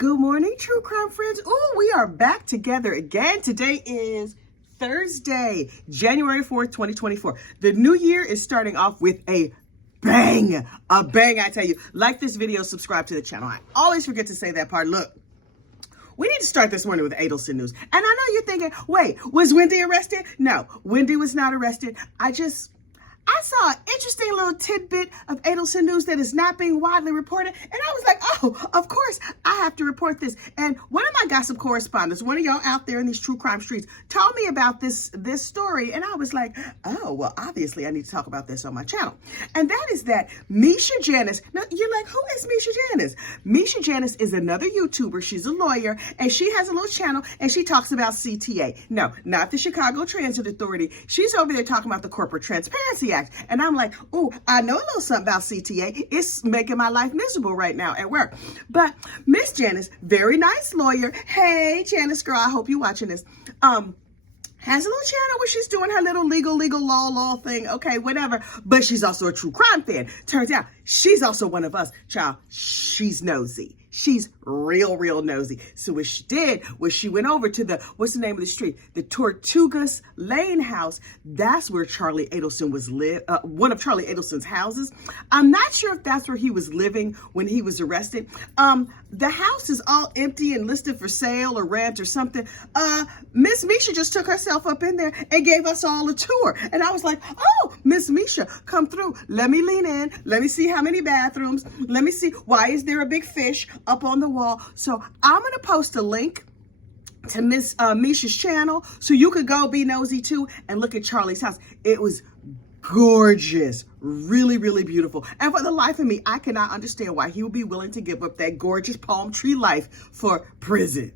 Good morning, true crime friends. Oh, we are back together again. Today is Thursday, January 4th, 2024. The new year is starting off with a bang, I tell you. Like this video, subscribe to the channel. I always forget to say that part. Look, we need to start this morning with Adelson news. And I know you're thinking, wait, was Wendy arrested? No, Wendy was not arrested. I saw an interesting little tidbit of Adelson news that is not being widely reported. And I was like, oh, of course, I have to report this. And one of my gossip correspondents, one of y'all out there in these true crime streets, told me about this story. And I was like, oh, well, obviously I need to talk about this on my channel. And that is that Misha Janis, now you're like, who is Misha Janis? Misha Janis is another YouTuber. She's a lawyer and she has a little channel and she talks about CTA. No, not the Chicago Transit Authority. She's over there talking about the Corporate Transparency Act. And I'm like, oh, I know a little something about CTA. It's making my life miserable right now at work. But Miss Janice, very nice lawyer. Hey, Janice girl, I hope you're watching this. Has a little channel where she's doing her little legal law thing. Okay, whatever. But she's also a true crime fan. Turns out she's also one of us. Child, she's nosy. She's real nosy. So what she did was she went over to the, what's the name of the street? The Tortugas Lane house. That's where Charlie Adelson was one of Charlie Adelson's houses. I'm not sure if that's where he was living when he was arrested. The house is all empty and listed for sale or rent or something. Miss Misha just took herself up in there and gave us all a tour. And I was like, oh, Miss Misha, come through. Let me lean in. Let me see how many bathrooms. Let me see, why is there a big fish up on the wall? So I'm going to post a link to Miss Misha's channel so you could go be nosy too and look at Charlie's house. It was gorgeous, really beautiful. And for the life of me, I cannot understand why he would be willing to give up that gorgeous palm tree life for prison.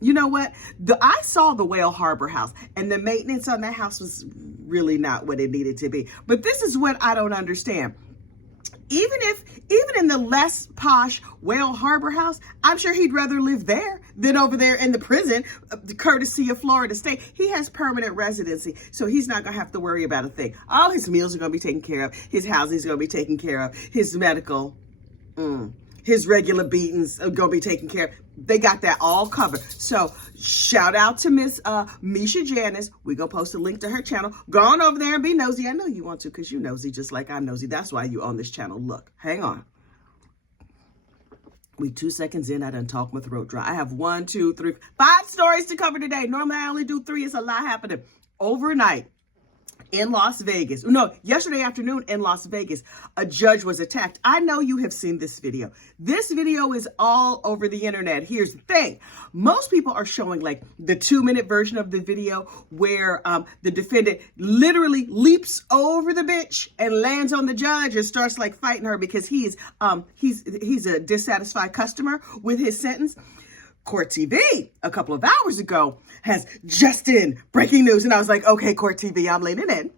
You know what? I saw the Whale Harbor house and the maintenance on that house was really not what it needed to be. But this is what I don't understand. Even in the less posh Whale Harbor house, I'm sure he'd rather live there than over there in the prison, courtesy of Florida State. He has permanent residency, so he's not going to have to worry about a thing. All his meals are going to be taken care of. His housing is going to be taken care of. His medical, his regular beatings are going to be taken care of. They got that all covered. So shout out to Miss Misha Janis. We're going to post a link to her channel. Go on over there and be nosy. I know you want to because you're nosy just like I'm nosy. That's why you on this channel. Look, hang on. We 2 seconds in, I done talk my throat dry. I have 1, 2, 3, 5 stories to cover today. Normally I only do 3. It's a lot happening. Overnight in Las Vegas, no, yesterday afternoon in Las Vegas, a judge was attacked. I know you have seen this video. This video is all over the internet. Here's the thing. Most people are showing like the 2-minute version of the video where the defendant literally leaps over the bitch and lands on the judge and starts like fighting her because he's a dissatisfied customer with his sentence. Court TV a couple of hours ago has just in breaking news. And I was like, okay, Court TV, I'm leaning in.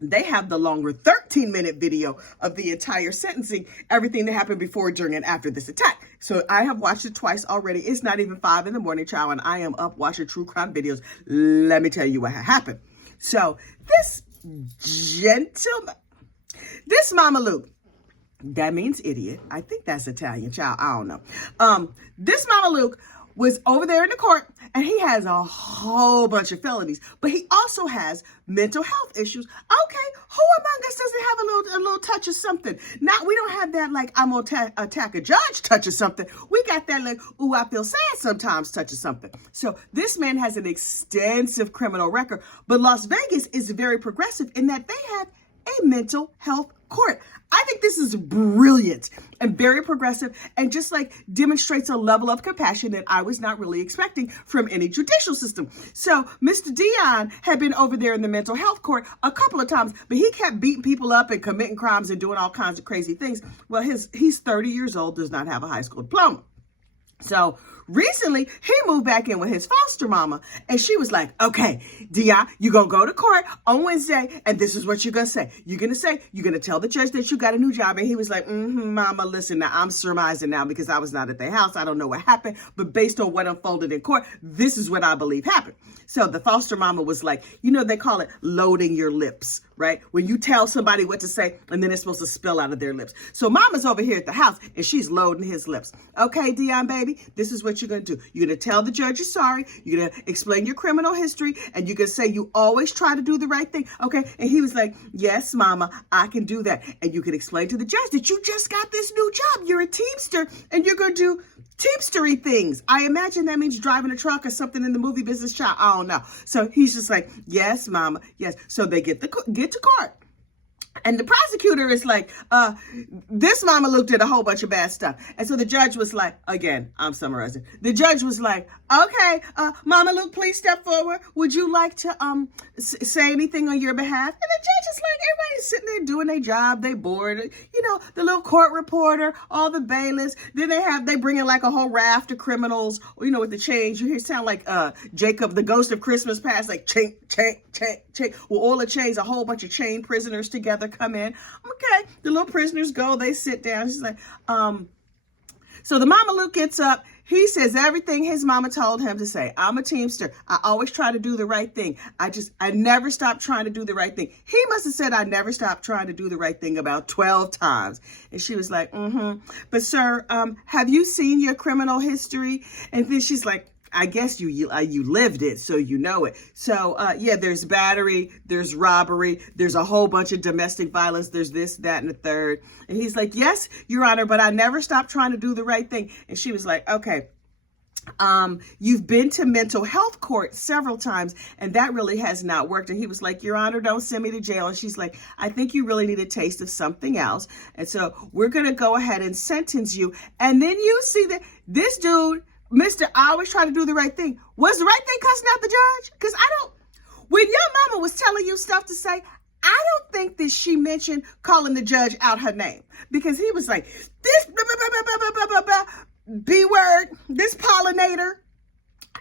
They have the longer 13-minute video of the entire sentencing, everything that happened before, during, and after this attack. So I have watched it twice already. It's not even 5 in the morning, child, and I am up watching true crime videos. Let me tell you what happened. So this gentleman, this Mama Luke, that means idiot. I think that's Italian, child. I don't know. This Mama Luke was over there in the court and he has a whole bunch of felonies, but he also has mental health issues. Okay, who among us doesn't have a little touch of something? Now, we don't have that like I'm gonna attack a judge touch of something. We got that like, ooh, I feel sad sometimes touch of something. So this man has an extensive criminal record, but Las Vegas is very progressive in that they have a mental health court. I think this is brilliant and very progressive and just like demonstrates a level of compassion that I was not really expecting from any judicial system. So Mr. Dion had been over there in the mental health court a couple of times, but he kept beating people up and committing crimes and doing all kinds of crazy things. Well, he's 30 years old, does not have a high school diploma. So recently he moved back in with his foster mama, and she was like, okay, Dion, you're going to go to court on Wednesday, and this is what you're going to say. You're going to tell the judge that you got a new job. And he was like, mama, listen, now I'm surmising now because I was not at the house. I don't know what happened, but based on what unfolded in court, this is what I believe happened. So the foster mama was like, they call it loading your lips, right? When you tell somebody what to say, and then it's supposed to spill out of their lips. So mama's over here at the house, and she's loading his lips. Okay, Dion, baby, this is what you're going to do. You're going to tell the judge you're sorry. You're going to explain your criminal history, and you're going to say you always try to do the right thing. Okay, and he was like, yes, mama, I can do that. And you can explain to the judge that you just got this new job. You're a Teamster, and you're going to do Teamstery things. I imagine that means driving a truck or something in the movie business, child. I don't know. So he's just like, yes, mama, yes. So they get to court. And the prosecutor is like, this mama looked at a whole bunch of bad stuff. And so the judge was like, again, I'm summarizing. The judge was like, okay, Mama Luke, please step forward. Would you like to say anything on your behalf? And the judge is like, everybody's sitting there doing their job. They bored. The little court reporter, all the bailiffs. Then they bring in like a whole raft of criminals, with the chains. You hear sound like Jacob, the ghost of Christmas past, like chain, chain, chain, chain. Well, all the chains, a whole bunch of chain prisoners together come in. Okay, the little prisoners go, they sit down. She's like, so the Mama Luke gets up. He says everything his mama told him to say. I'm a Teamster. I always try to do the right thing. I never stop trying to do the right thing. He must have said I never stopped trying to do the right thing about 12 times. And she was like, But sir, have you seen your criminal history? And then she's like, I guess you lived it, so you know it. So, there's battery, there's robbery, there's a whole bunch of domestic violence, there's this, that, and the third. And he's like, yes, Your Honor, but I never stopped trying to do the right thing. And she was like, okay, you've been to mental health court several times, and that really has not worked. And he was like, Your Honor, don't send me to jail. And she's like, I think you really need a taste of something else. And so we're going to go ahead and sentence you. And then you see that this dude, Mr. I always try to do the right thing. Was the right thing cussing out the judge? Because when your mama was telling you stuff to say, I don't think that she mentioned calling the judge out her name. Because he was like, this B word, this pollinator.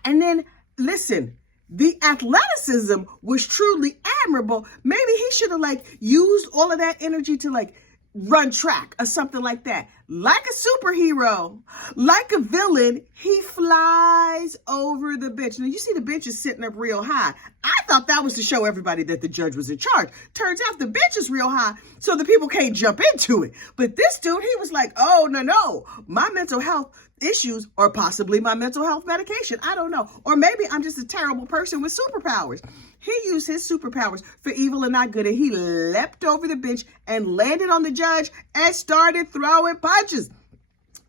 And then, listen, the athleticism was truly admirable. Maybe he should have used all of that energy to run track or something like that. Like a superhero, like a villain, he flies over the bench. Now, you see the bench is sitting up real high. I thought that was to show everybody that the judge was in charge. Turns out the bench is real high, so the people can't jump into it. But this dude, he was like, oh, no, my mental health issues or possibly my mental health medication. I don't know. Or maybe I'm just a terrible person with superpowers. He used his superpowers for evil and not good, and he leapt over the bench and landed on the judge and started throwing punches.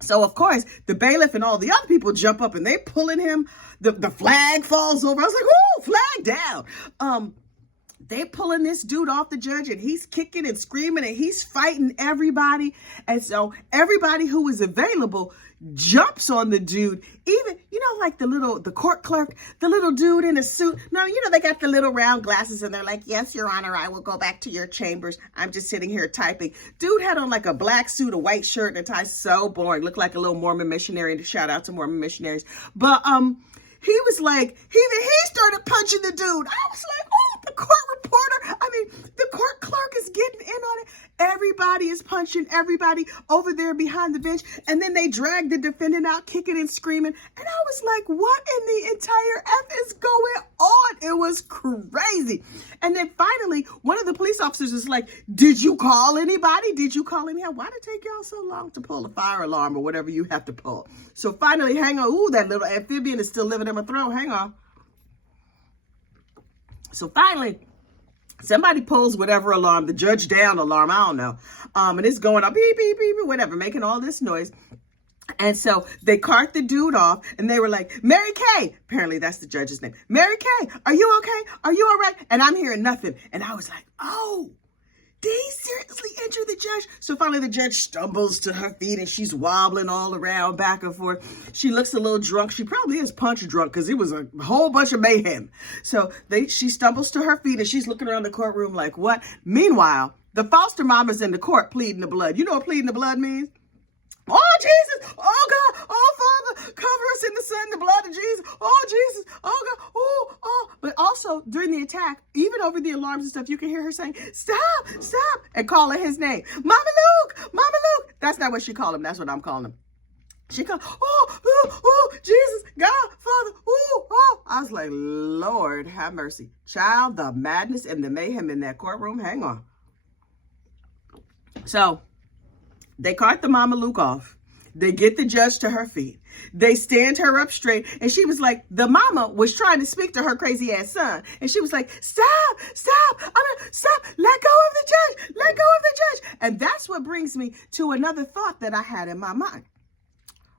So, of course, the bailiff and all the other people jump up and they pulling him. The flag falls over. I was like, whoo, flag down. They pulling this dude off the judge, and he's kicking and screaming, and he's fighting everybody. And so everybody who is available jumps on the dude. Even, the court clerk, the little dude in a suit. No, they got the little round glasses, and they're like, yes, Your Honor, I will go back to your chambers. I'm just sitting here typing. Dude had on a black suit, a white shirt, and a tie. So boring. Looked like a little Mormon missionary. And shout out to Mormon missionaries. But he was like, he started punching the dude. I was like, oh, the court reporter. The court clerk is getting in on it. Everybody is punching everybody over there behind the bench. And then they dragged the defendant out, kicking and screaming. And I was like, what in the entire F is going on? It was crazy. And then finally, one of the police officers is like, did you call anybody? Did you call anyone? Why did it take y'all so long to pull a fire alarm or whatever you have to pull? So finally, hang on. Ooh, that little amphibian is still living in my throat. Hang on. So finally, somebody pulls whatever alarm, the judge down alarm, I don't know. And it's going up, beep, beep, beep, whatever, making all this noise. And so they cart the dude off, and they were like, Mary Kay, apparently that's the judge's name. Mary Kay, are you okay? Are you all right? And I'm hearing nothing. And I was like, oh, did he seriously injure the judge? So finally the judge stumbles to her feet, and she's wobbling all around back and forth. She looks a little drunk. She probably is punch drunk because it was a whole bunch of mayhem. So she stumbles to her feet, and she's looking around the courtroom like, what? Meanwhile, the foster mama's in the court pleading the blood. You know what pleading the blood means? Oh, Jesus. Oh, God. Oh, Father. Cover us in the Son. also, during the attack, even over the alarms and stuff, you can hear her saying, stop, stop, and calling his name. Mama Luke, Mama Luke. That's not what she called him. That's what I'm calling him. She called, oh, Jesus, God, Father, oh. I was like, Lord, have mercy. Child, the madness and the mayhem in that courtroom, hang on. So, they cart the Mama Luke off. They get the judge to her feet. They stand her up straight. And she was like, the mama was trying to speak to her crazy ass son. And she was like, stop, stop, stop, let go of the judge, let go of the judge. And that's what brings me to another thought that I had in my mind.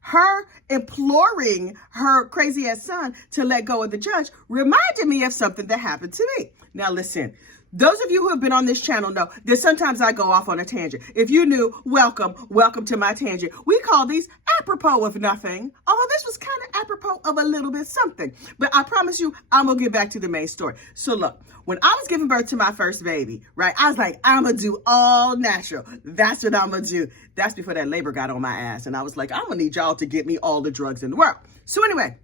Her imploring her crazy ass son to let go of the judge reminded me of something that happened to me. Now listen, those of you who have been on this channel know that sometimes I go off on a tangent. If you knew, welcome to my tangent. We call these apropos of nothing, although this was kind of apropos of a little bit something. But I promise you, I'm going to get back to the main story. So look, when I was giving birth to my first baby, right, I was like, I'm going to do all natural. That's what I'm going to do. That's before that labor got on my ass. And I was like, I'm going to need y'all to get me all the drugs in the world. So anyway,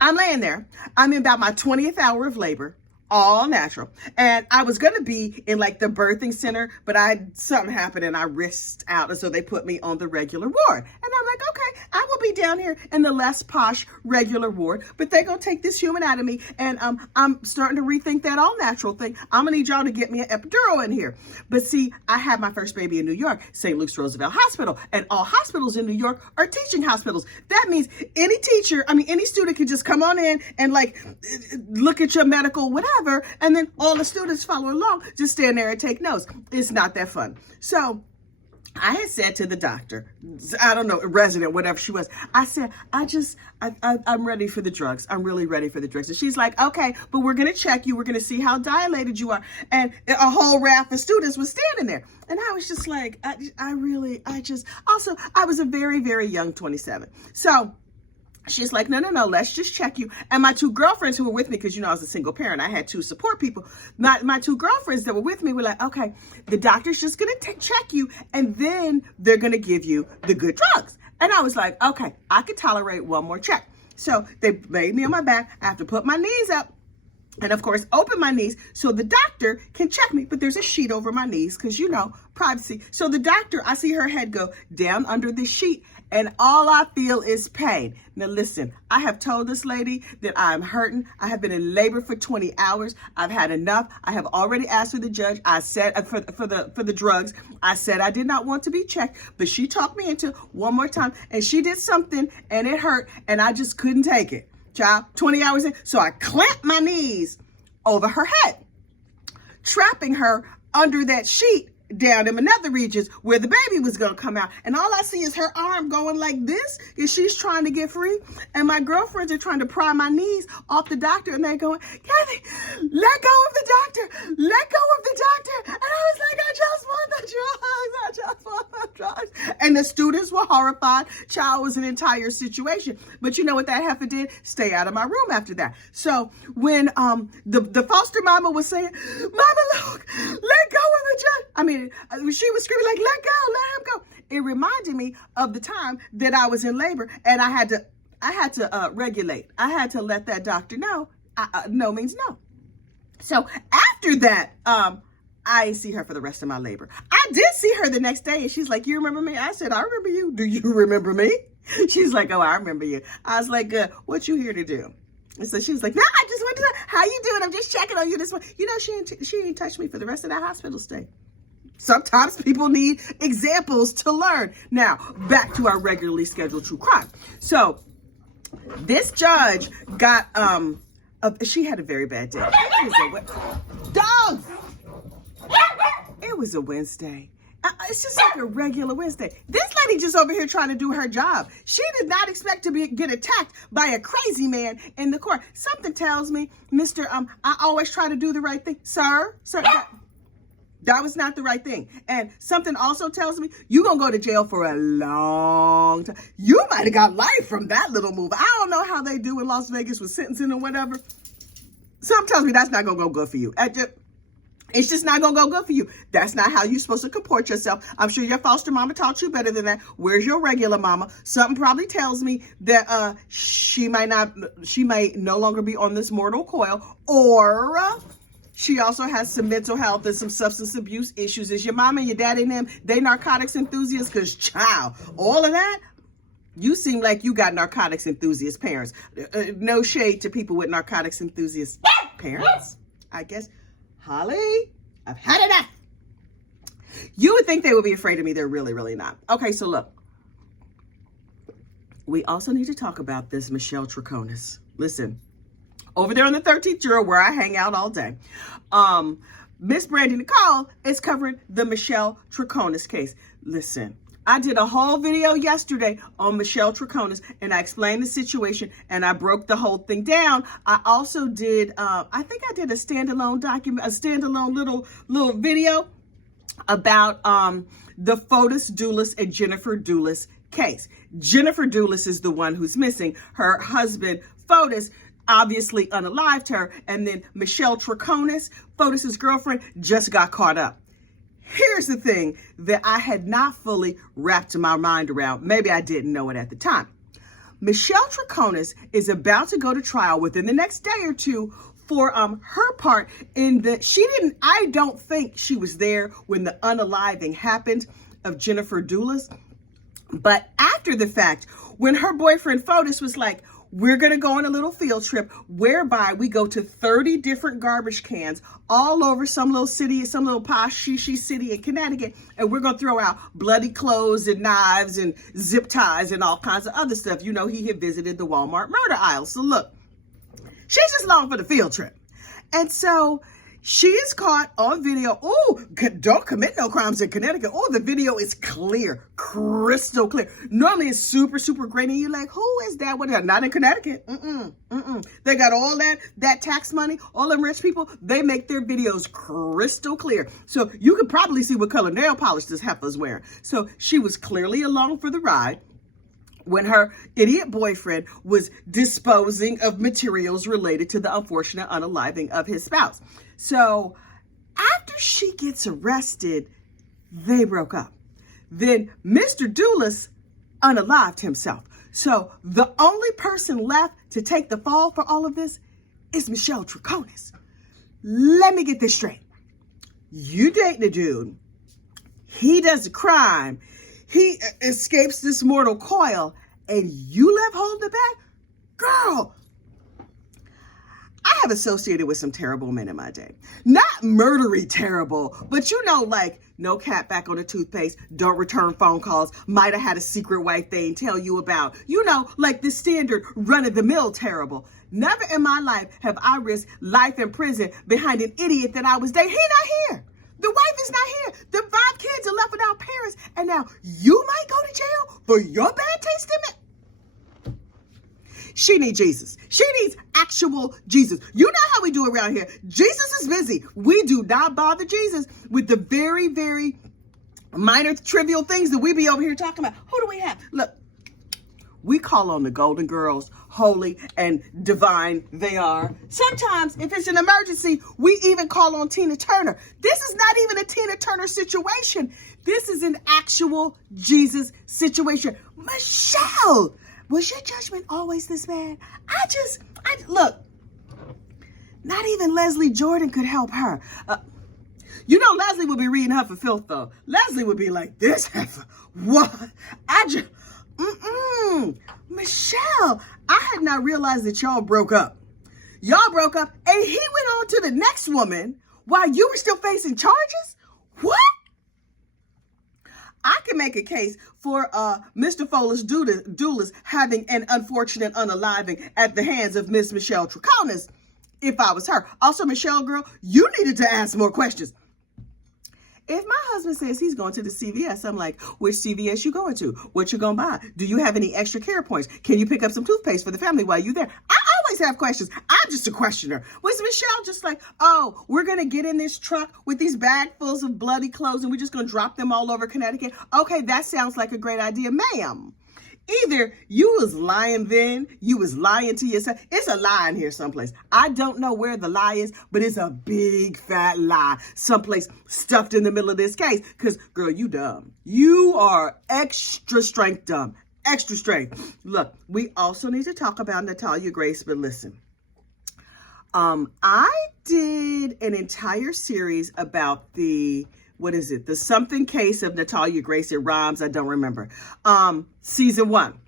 I'm laying there. I'm in about my 20th hour of labor. All natural. And I was going to be in like the birthing center, but something happened and I risked out. And so they put me on the regular ward. And I'm like, okay, I will be down here in the less posh regular ward, but they're going to take this human out of me. And I'm starting to rethink that all natural thing. I'm going to need y'all to get me an epidural in here. But see, I had my first baby in New York, St. Luke's Roosevelt Hospital, and all hospitals in New York are teaching hospitals. That means any student can just come on in and like look at your medical, whatever. And then all the students follow along, just stand there and take notes. It's not that fun. So I had said to the doctor, I don't know, resident, whatever she was, I said, I'm ready for the drugs. I'm really ready for the drugs. And she's like, okay, but we're going to check you. We're going to see how dilated you are. And a whole raft of students was standing there. And I was just like, also, I was a very, very young 27. So she's like, no, let's just check you. And my two girlfriends who were with me, because, I was a single parent, I had two support people. My two girlfriends that were with me were like, okay, the doctor's just going to check you, and then they're going to give you the good drugs. And I was like, okay, I could tolerate one more check. So they laid me on my back. I have to put my knees up. And of course, open my knees so the doctor can check me. But there's a sheet over my knees because, privacy. So the doctor, I see her head go down under the sheet and all I feel is pain. Now listen, I have told this lady that I'm hurting. I have been in labor for 20 hours. I've had enough. I have already asked for the judge. I said for the drugs. I said I did not want to be checked, but she talked me into one more time and she did something and it hurt and I just couldn't take it. Child, 20 hours in. So I clamped my knees over her head, trapping her under that sheet down in my nether regions where the baby was going to come out. And all I see is her arm going like this, and she's trying to get free. And my girlfriends are trying to pry my knees off the doctor, and they're going, Kathy, let go of the doctor. Let go of the doctor. And I was like, I just want the drugs. I just want the drugs. And the students were horrified. Child, was an entire situation. But you know what that heifer did? Stay out of my room after that. So when the foster mama was saying, Mama Luke, let go of the judge. She was screaming like, let him go. It reminded me of the time that I was in labor and I had to regulate. I had to let that doctor know. No means no. So after that, I didn't see her for the rest of my labor. I did see her the next day and she's like, you remember me? I said, I remember you. Do you remember me? She's like, oh, I remember you. I was like, what you here to do? And so she was like, no, I just wanted to know how you doing. I'm just checking on you this one. She didn't touch me for the rest of that hospital stay. Sometimes people need examples to learn. Now, back to our regularly scheduled true crime. So, this judge got, she had a very bad day. Dogs! It was a Wednesday. It's just like a regular Wednesday. This lady just over here trying to do her job. She did not expect to get attacked by a crazy man in the court. Something tells me, Mr. I always try to do the right thing. Sir, that was not the right thing. And something also tells me you're going to go to jail for a long time. You might have got life from that little move. I don't know how they do in Las Vegas with sentencing or whatever. Something tells me that's not going to go good for you. It's just not going to go good for you. That's not how you're supposed to comport yourself. I'm sure your foster mama taught you better than that. Where's your regular mama? Something probably tells me that she might no longer be on this mortal coil, or she also has some mental health and some substance abuse issues. Is your mama and your daddy and them, they narcotics enthusiasts? Because, child, all of that, you seem like you got narcotics enthusiast parents. No shade to people with narcotics enthusiast parents, I guess. Holly, I've had enough. You would think they would be afraid of me. They're really, really not. Okay, so look. We also need to talk about this Michelle Troconis. Listen, over there on the 13th Juror, where I hang out all day, Miss Brandy Nicole is covering the Michelle Troconis case. Listen, I did a whole video yesterday on Michelle Troconis, and I explained the situation, and I broke the whole thing down. I also did, I think I did a standalone little video about the Fotis Dulis and Jennifer Dulis case. Jennifer Dulis is the one who's missing. Her husband, Fotis, obviously unalived her, and then Michelle Troconis, Fotis's girlfriend, just got caught up. Here's the thing that I had not fully wrapped my mind around. Maybe I didn't know it at the time. Michelle Troconis is about to go to trial within the next day or two for her part in I don't think she was there when the unaliving happened of Jennifer Dulis. But after the fact, when her boyfriend Fotis was like, we're going to go on a little field trip whereby we go to 30 different garbage cans all over some little city, some little posh shishi city in Connecticut. And we're going to throw out bloody clothes and knives and zip ties and all kinds of other stuff. You know, he had visited the Walmart murder aisle. So look, she's just along for the field trip. And so she is caught on video. Oh, don't commit no crimes in Connecticut. Oh, the video is clear, crystal clear. Normally it's super, super grainy. And you're like, who is that? What? Not in Connecticut. They got all that tax money. All them rich people, they make their videos crystal clear. So you could probably see what color nail polish this heifer's wearing. So she was clearly along for the ride when her idiot boyfriend was disposing of materials related to the unfortunate unaliving of his spouse. So after she gets arrested, they broke up. Then Mr. Dulis unalived himself. So the only person left to take the fall for all of this is Michelle Troconis. Let me get this straight. You date the dude. He does a crime. He escapes this mortal coil, and you left holding the bag? Girl, I have associated with some terrible men in my day. Not murdery terrible, but you know, like no cat back on the toothpaste, don't return phone calls, might have had a secret wife they didn't tell you about. You know, like the standard run-of-the-mill terrible. Never in my life have I risked life in prison behind an idiot that I was dating. He not here. The wife is not here. The 5 kids are left without parents, and now you might go to jail for your bad taste in it. She needs Jesus. She needs actual Jesus. You know how we do around here. Jesus is busy. We do not bother Jesus with the very, very minor, trivial things that we be over here talking about. Who do we have? Look, we call on the Golden Girls, holy and divine they are. Sometimes, if it's an emergency, we even call on Tina Turner. This is not even a Tina Turner situation. This is an actual Jesus situation. Michelle, was your judgment always this bad? Look, not even Leslie Jordan could help her. You know, Leslie would be reading her for filth, though. Leslie would be like, this heifer, what? Michelle, I had not realized that y'all broke up. Y'all broke up, and he went on to the next woman while you were still facing charges? What? I can make a case for Mr. Fotis Dulis having an unfortunate unaliving at the hands of Miss Michelle Troconis if I was her. Also, Michelle, girl, you needed to ask more questions. If my husband says he's going to the CVS, I'm like, which CVS you going to? What you going to buy? Do you have any extra care points? Can you pick up some toothpaste for the family while you're there? I always have questions. I'm just a questioner. Was Michelle just like, oh, we're going to get in this truck with these bagfuls of bloody clothes and we're just going to drop them all over Connecticut? Okay, that sounds like a great idea, ma'am. Either you was lying then, you was lying to yourself. It's a lie in here someplace. I don't know where the lie is, but it's a big fat lie someplace stuffed in the middle of this case. Because, girl, you dumb. You are extra strength dumb. Extra strength. Look, we also need to talk about Natalia Grace, but listen. I did an entire series about the something case of Natalia Grace. It rhymes, I don't remember. Season 1.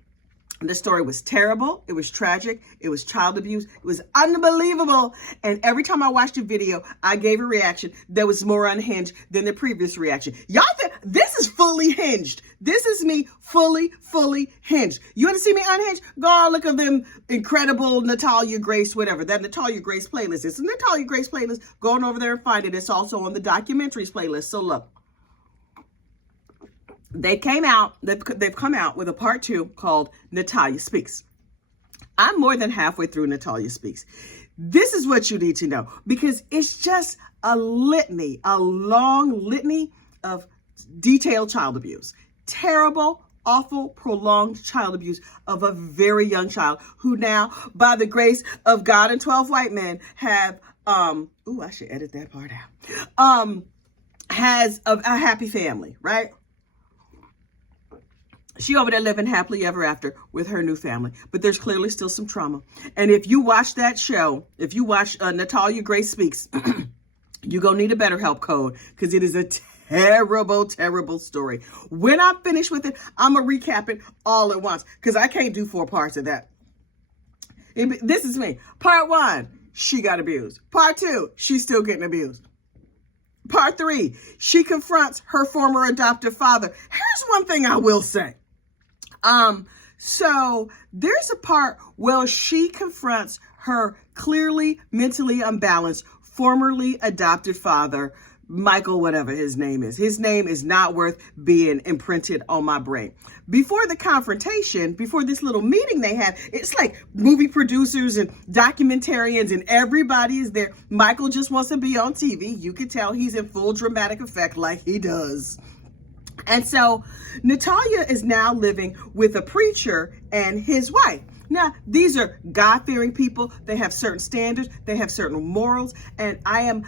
The story was terrible. It was tragic. It was child abuse. It was unbelievable. And every time I watched a video, I gave a reaction that was more unhinged than the previous reaction. Y'all think this is fully hinged. This is me fully hinged. You want to see me unhinged? Go look at them incredible Natalia Grace, whatever. That Natalia Grace playlist. It's a Natalia Grace playlist. Go on over there and find it. It's also on the documentaries playlist. So look. They've come out with a part 2 called Natalia Speaks. I'm more than halfway through Natalia Speaks. This is what you need to know, because it's just a long litany of detailed child abuse. Terrible, awful, prolonged child abuse of a very young child who now, by the grace of God and 12 white men, have, I should edit that part out, has a happy family, right? She over there living happily ever after with her new family. But there's clearly still some trauma. And if you watch that show, if you watch Natalia Grace Speaks, you're going to need a BetterHelp code, because it is a terrible story. When I'm finished with it, I'm going to recap it all at once, because I can't do 4 parts of that. This is me. Part 1, she got abused. Part 2, she's still getting abused. Part 3, she confronts her former adoptive father. Here's one thing I will say. So there's a part where she confronts her clearly mentally unbalanced, formerly adopted father, Michael, whatever his name is. His name is not worth being imprinted on my brain. Before the confrontation, before this little meeting they had, it's like movie producers and documentarians and everybody is there. Michael just wants to be on TV. You can tell he's in full dramatic effect like he does. And so Natalia is now living with a preacher and his wife. Now, these are God-fearing people. They have certain standards. They have certain morals. And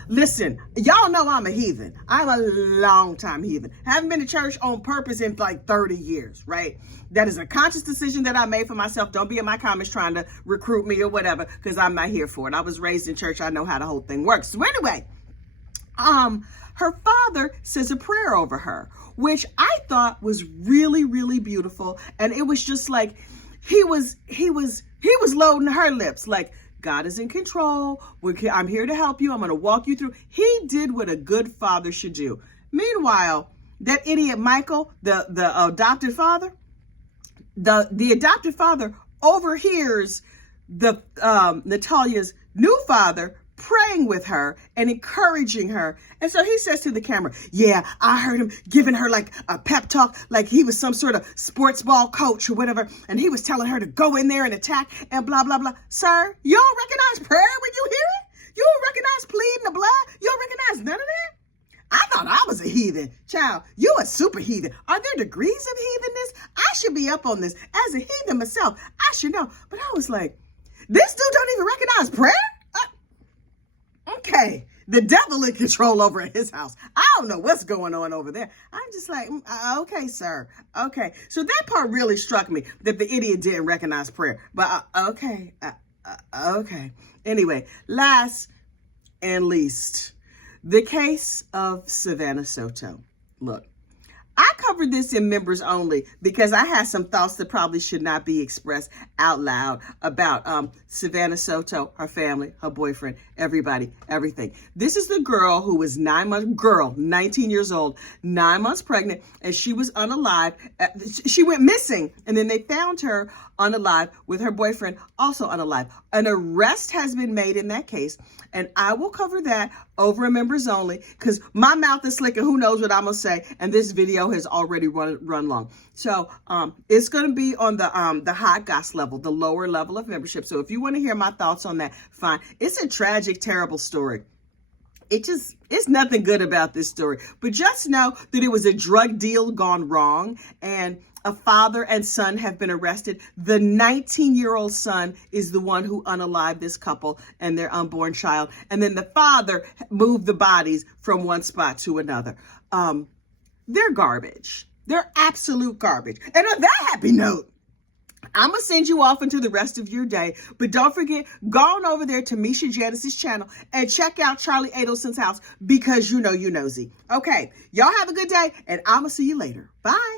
listen, y'all know I'm a heathen. I'm a long-time heathen. I haven't been to church on purpose in like 30 years, right? That is a conscious decision that I made for myself. Don't be in my comments trying to recruit me or whatever, because I'm not here for it. I was raised in church. I know how the whole thing works. So anyway, her father says a prayer over her, which I thought was really beautiful. And it was just like, he was loading her lips like, God is in control. I'm here to help you. I'm going to walk you through. He did what a good father should do. Meanwhile, that idiot Michael, the adopted father, the adopted father overhears Natalia's new father praying with her and encouraging her. And so he says to the camera, yeah, I heard him giving her like a pep talk, like he was some sort of sports ball coach or whatever. And he was telling her to go in there and attack and blah, blah, blah. Sir, you don't recognize prayer when you hear it? You don't recognize pleading the blood? You don't recognize none of that? I thought I was a heathen. Child, you a super heathen. Are there degrees of heathenness? I should be up on this. As a heathen myself, I should know. But I was like, this dude don't even recognize prayer? Okay, the devil in control over at his house. I don't know what's going on over there. I'm just like, okay, sir. Okay, so that part really struck me, that the idiot didn't recognize prayer. But okay. Anyway, last and least, the case of Savannah Soto. Look, I covered this in members only because I had some thoughts that probably should not be expressed out loud about Savannah Soto, her family, her boyfriend, everybody, everything. This is the girl who was 19 years old, 9 months pregnant, and she was unalive. She went missing, and then they found her unalive with her boyfriend also unalive. An arrest has been made in that case, and I will cover that over in members only because my mouth is slick and who knows what I'm going to say, and this video has already run long. So it's going to be on the hot goss level, the lower level of membership. So if you want to hear my thoughts on that, fine. It's a tragic, terrible story. it's nothing good about this story. But just know that it was a drug deal gone wrong, and a father and son have been arrested. The 19-year-old son is the one who unalived this couple and their unborn child. And then the father moved the bodies from one spot to another. They're garbage. They're absolute garbage. And on that happy note, I'm going to send you off into the rest of your day. But don't forget, go on over there to Misha Janice's channel and check out Charlie Adelson's house, because you know you nosy. Okay, y'all have a good day, and I'm going to see you later. Bye.